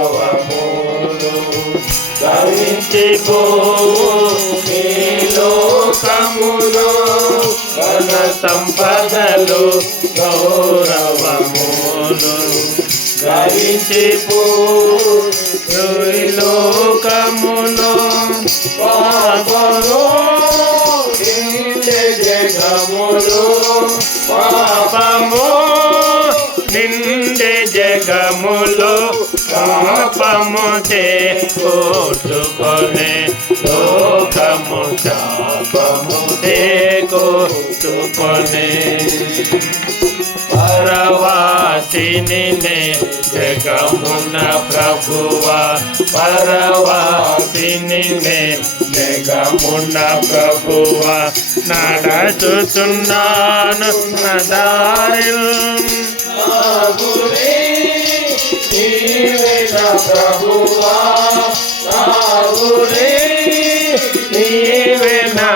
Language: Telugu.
గౌరవములు ధరించిపోవు మీ లోకములో ఘన సంపదలు గౌరవములు ధరించిపోవు ఈ లోకములో పాపము జగములు పాపము నిండే జగములు పాపము చే కోటుకొనే లోకము శాపము చే కోటుకొనే పరవాసిని జగమున ప్రభువా పరవాసిని జగమున ప్రభువా. నడచుతున్నాను నదారిల్ ప్రభువా నీవే నా